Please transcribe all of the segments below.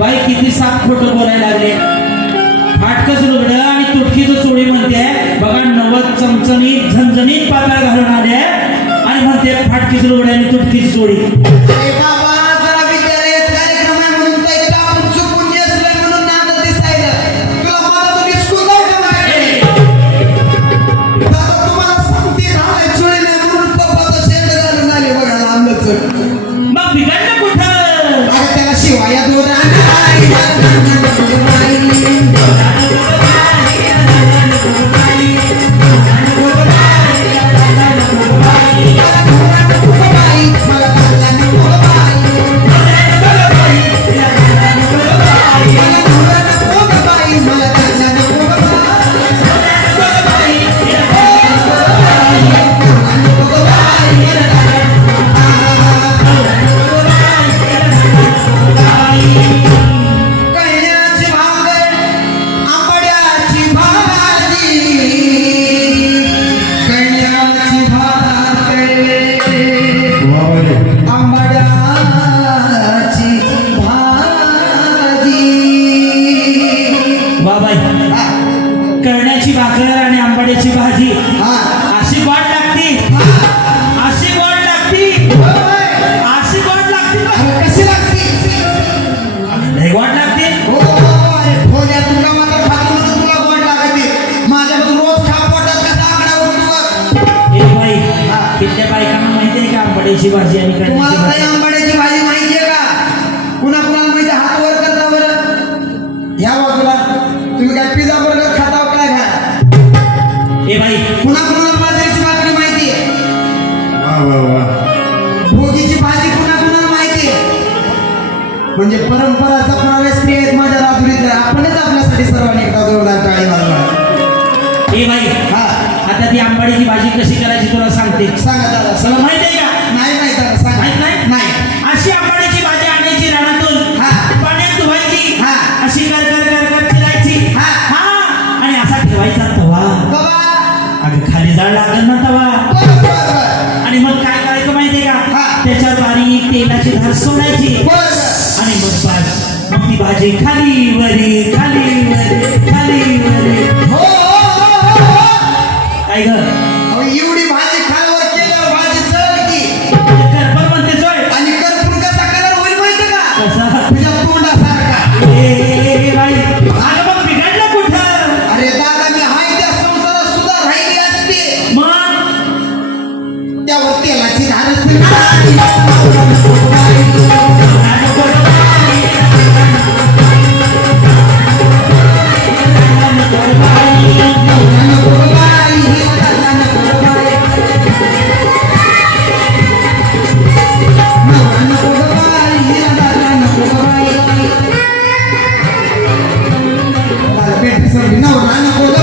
बाई किती सात खोट बोलायला लागले. फाटकच लुगडं आणि तुटकीच चोळी म्हणते. बघा नवद चमचमीत झणझणीत पातळ घालून आले. आणि म्हणते फाटकीच लुगडं आणि तुटकीच चोळी. आंबाड्याची भाजी आणि तुम्हाला काही भाजी आंबाड्याची भाजी माहितीये का? कुणा कुणाला माहिती हात वर करता बरं. ह्या बाजूला. तुम्ही काय पिझ्झा बर्गर खाता हो काय खा ए बाई. कुणा कुणाला बाजरीची भाकरी माहितीये. भोगीची भाजी कुणा कुणाला माहितीये. म्हणजे परंपरा जपणारे स्त्री आहेत माझ्या राजुरीतल्या आपणच आपल्यासाठी सर्वांनी एकदा जोरदार टाळी वाजवा ए बाई. हा. आता ती आंबाड्याची भाजी कशी करायची तुला सांगते. सांगा दादा माहिती आहे का? नाही माहीत दादा सांगा. माहीत नाही? नाही. अशी आंबाड्याची भाजी आणायची रानातून. हा. पाण्यात धुवायची. हा. अशी कर कर कर कर चिरायची हा. हा. आणि असा ठेवायचा तवा. अगं खाली जाळ लागल ना तवा. आणि मग काय करायचं माहितीये का. त्याच्यावर बारीक तेलाची धार सोडायची. आणि मग मग ती भाजी खाली वरी खाली. என்ன ஒரு நாள் போது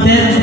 delas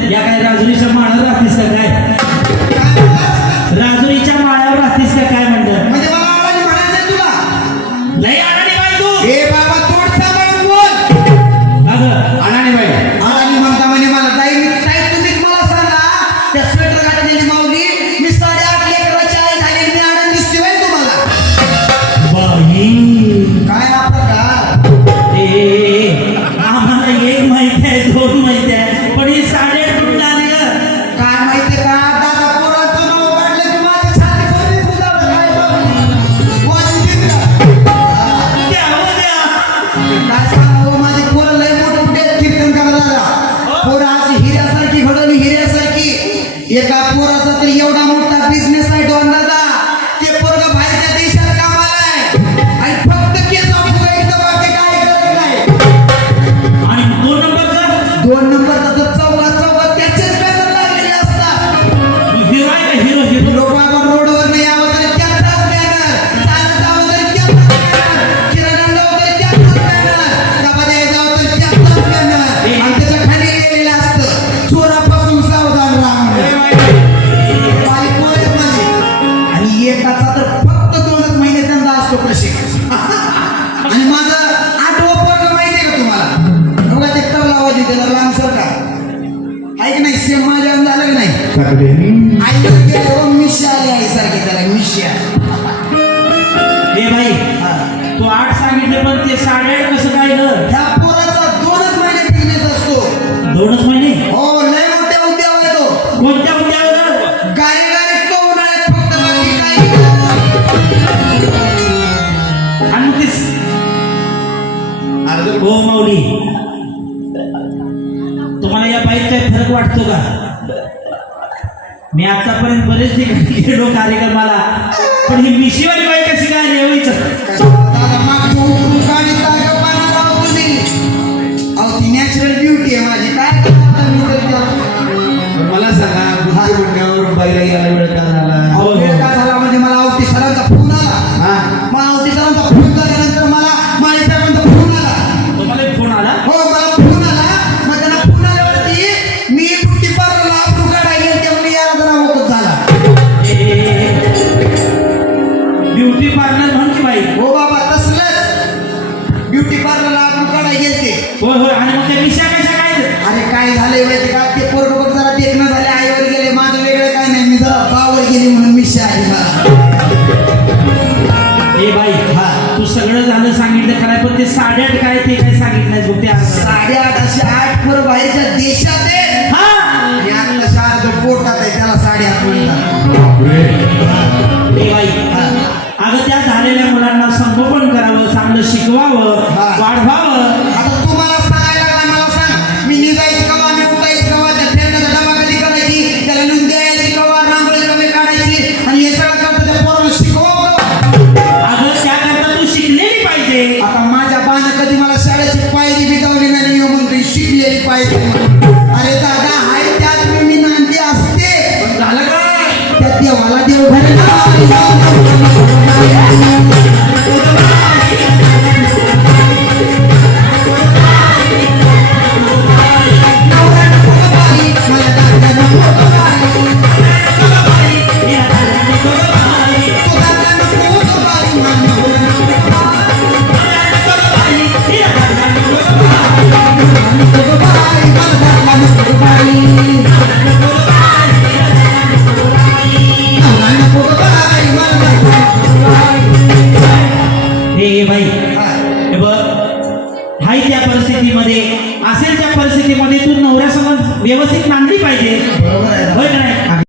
ऐसे माझ्या झालं नाही? हे. आठ सांगितले पण ते कसं काय ग? पोराचा दोनच महिने असतो. दोनच महिने? हो लय मोठ्या तो. कोणत्या गाडी गाडी तो उन्हाळ्यात फक्त आणि ते हो माऊली. काही काही फरक वाटतो का? मी आतापर्यंत बरेच ठिकाणी गेलो कार्यक्रमाला पण ही मिशीवाली बाई कशी काय नेहमीच मला सांगा बुद्धी म्हणण्यावर बैला यायला वेळ का झाला? म्हणजे ते साडेआठ काय ते काय सांगितलंय साडेआठ अशी आठ पूर्व बाहेरच्या देशात देव भरला व्यवस्थित मांडली पाहिजे. बरोबर आहे